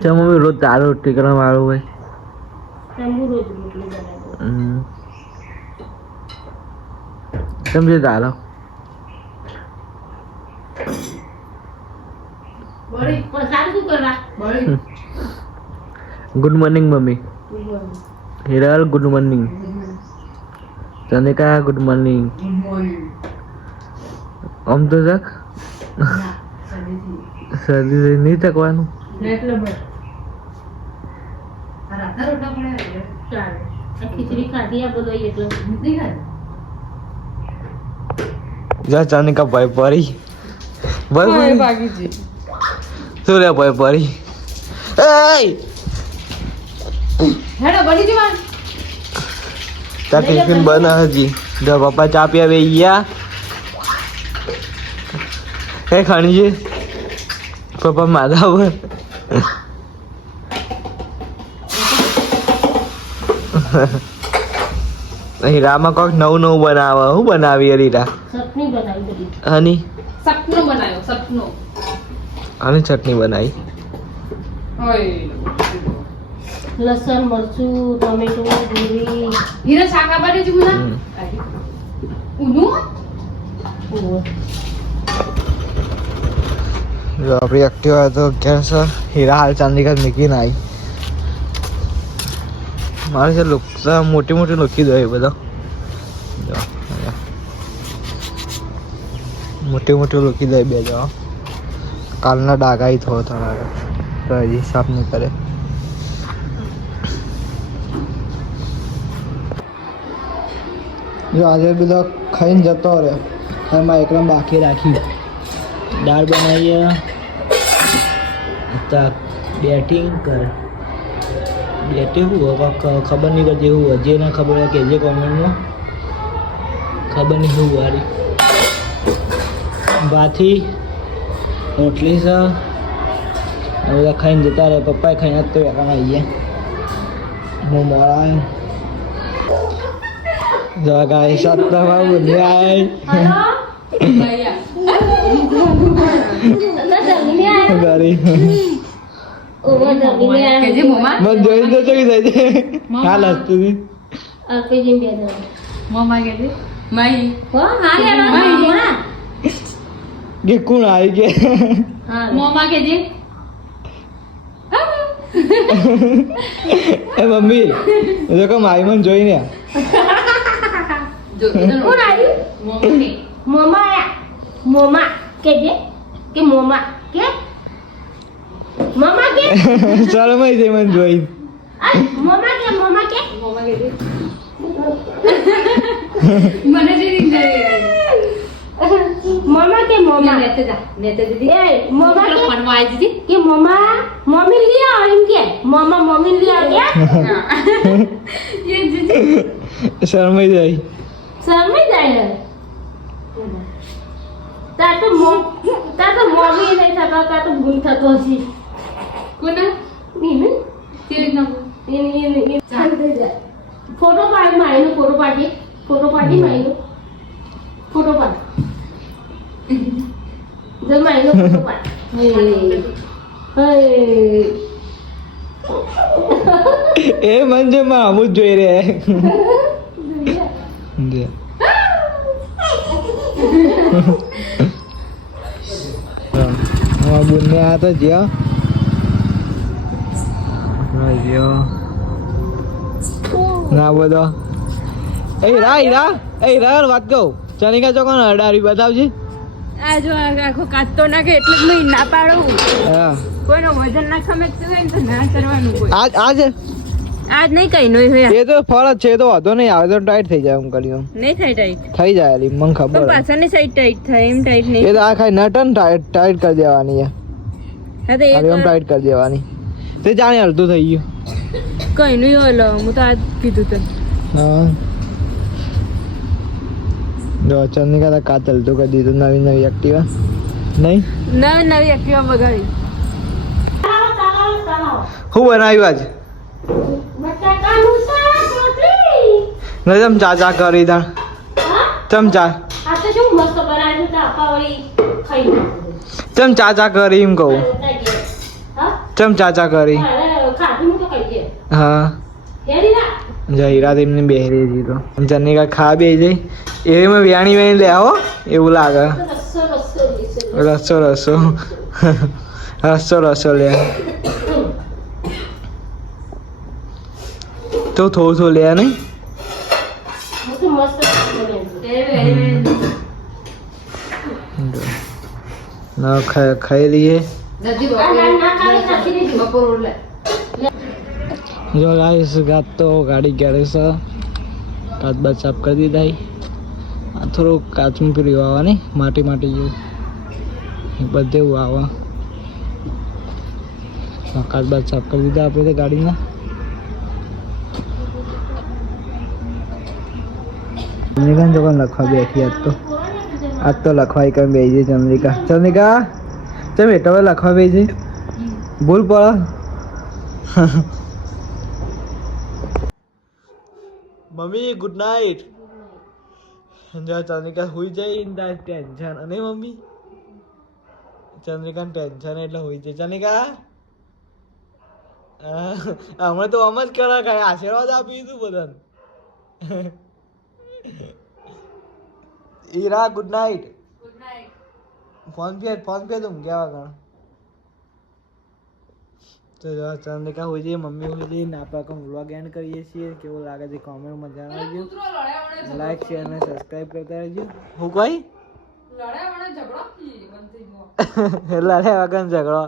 ચમો રોજ દાળ રોટલી કરવા વાળું હોય ચમુ રોજ રોટલી બનાવું સમજે દાળ બળી પણ સારું શું કરવા બળી ગુડ મોર્નિંગ મમ્મી Hiral good morning Tanika good morning આમ તો જક શરદી નહીં થકવાનું ખીચડી ખાધી આ બધો એટલે જા ચાનિકા ભાઈ પરી ભાઈ ભાગી જી શું રે ભાઈ પરી હેડો બની જવાન તા ટિફિન બના હજી જો પપ્પા ચા પીવા બે ગયા હે ખાણીજી પપ્પા માધા પર હીરામાં કોક નવું નવું બનાવે હું બનાવી રીરા ચટણી બનાવી બધી હની સપનો બનાવ્યો સપનો આની ચટણી બનાવી ઓય લસણ મરચું ટમેટું ડુંગળી હીરા શાક આબાડે જ મુના ઉનું જો આપણી એક્ટિવા તો કેસ હીરા હાલ ચાંદી કા મૂકીને આવી મારે છે લુકસા મોટી મોટી લખી દો એ બધા મોટી મોટી લખી દે બે જો કાલના ડાગાઈ થયો તમારે તો હજી સાફ નહીં કરે જો આજે બધા ખાઈને જતો રહે એમાં એકદમ બાકી રાખી દાળ બનાવીએ બેટિંગ કરે બેટિંગ શું ખબર નહીં પડતી એવું જે ના ખબર હોય કે જે કોમેન્ટમાં ખબર નહીં શું વાળી બાથી રોટલી છે બધા ખાઈને જતા રહે પપ્પાએ ખાઈને તો એકામાં આવીએ હું મોડા જવા ગાય સત્તામાં બુનિયા ગાડી કેજે મોમા મત જોઈ તો ચકી જાય છે હાલ હસતું અલ્પેજી બે દો મોમા કેજે માઈ હો હાલે ના કે કોણ આવી કે હા મોમા કેજે એ મમ્મી જો કે માઈ મન જોઈને જો કોણ આવી મોમા કે મોમા મોમા કે જે કે મોમા કે મમ્મા કે શરમાઈ જાય મને જોઈ મમ્મા કે મોમા કેજે મને જે રીત જાય મમ્મા કે મમ્મા નેતે દીદી એ મમ્મા કે ફોનમાં આવી દીદી કે મમ્મા મમ્મી લી આવ એમ કે મમ્મા મમ્મી લી આવ કે એ દીદી શરમાઈ જાય સમજ જાય તાર તો મમ્મી નહીં થતા તાર તો ભૂલ થતો છે કોના નીને તે રીતના એને થઈ જાય ફોટો પાડી મારીનો ફોટો પાડી મારીનો ફોટો પાડ જો મારીનો ફોટો પાડ એ મન જે મામું જ જોઈ રહ્યા બુને આ તો જ્યાં ના બધો એ રા વાત કહું ચનિકા ચોકન અડારી બતાવજે આ જો આખો કાચતો નાખે એટલે જ મેં ના પાડું હા કોઈનો વજન ના ખમેતું હોય ને તો ના કરવાનું કોઈ આજ નહીં કઈ નહીં હોય એ તો ફળ જ છે એ તો વાંધો નહીં આવે તો ટાઈટ થઈ જાય એમ કર્યું નહીં થાય ટાઈટ થઈ જાય અલી મને ખબર પણ પાછળની સાઈડ ટાઈટ થાય એમ ટાઈટ નહીં એ તો આ ખાઈ નટન ટાઈટ કરી દેવાની છે હા તો અરે એમ ટાઈટ કરી દેવાની તે જાણે અડધું થઈ ગયું કઈ નહીં હોય હું તો આજ કીધું તને હા જો ચંદિકા તો કાતલ તો કરી દીધું નવી એક્ટિવા નહીં નવી એક્ટિવા બગાડી હું બનાવ્યું આજ બટાકાનું શાક રોટલી નજમ ચા કરી દા ચમચા આ તો શું મસ્ત બનાવ્યું છે આપાવાળી ખાઈ ચમ ચા કરી એમ કહું હા ચમ ચાચા કરી ખાધું તો કહીએ હા હેરી ના જહીરાત એમને બેહરી હતી તો જનીકા ખા બે જઈ એમાં વ્યાણી વેણી લે આવો એવું લાગે રસ્સો રસ્સો રસો રસો રસો રસો લે તો થોડું થોડું લે નહીં તો મસ્ત ના ખાઈ લઈએ જો ગાઈસ ગાત તો ગાડી ક્યારે છે કાચ બાદ સાફ કરી દીધા આ થોડું કાચમાં પેલું આવવા નહીં માટી માટી જેવું બધે એવું આવા કાચ બાદ સાફ કરી દીધા આપણે તો ગાડીના ચંદ્રિકા જો કોણ લખવા બેઠી આજ તો લખવા કઈ બેસી ચંદ્રિકા ચંદ્રિકા ચમ એટલા બધા લખવા બેસી ભૂલ પડે મમ્મી ગુડ નાઇટ જો ચંદ્રિકા હુઈ જાય ને તાર ટેન્શન અને મમ્મી ચંદ્રિકા ટેન્શન એટલે હુઈ જાય ચંદ્રિકા હમણાં તો આમ જ કરા કાંઈ આશીર્વાદ આપી દીધું બધાને era good night phone pay તું ગયા વગર તો જો ચંદ્રિકા હોય છે મમ્મી હોય છે ને આપણે આખો વ્લોગ એન્ડ કરીએ છીએ કેવું લાગે છે કોમેન્ટમાં જણાવજો લાઈક શેર અને સબસ્ક્રાઇબ કરતા રહેજો હું કોઈ લડ્યા વગર ઝઘડો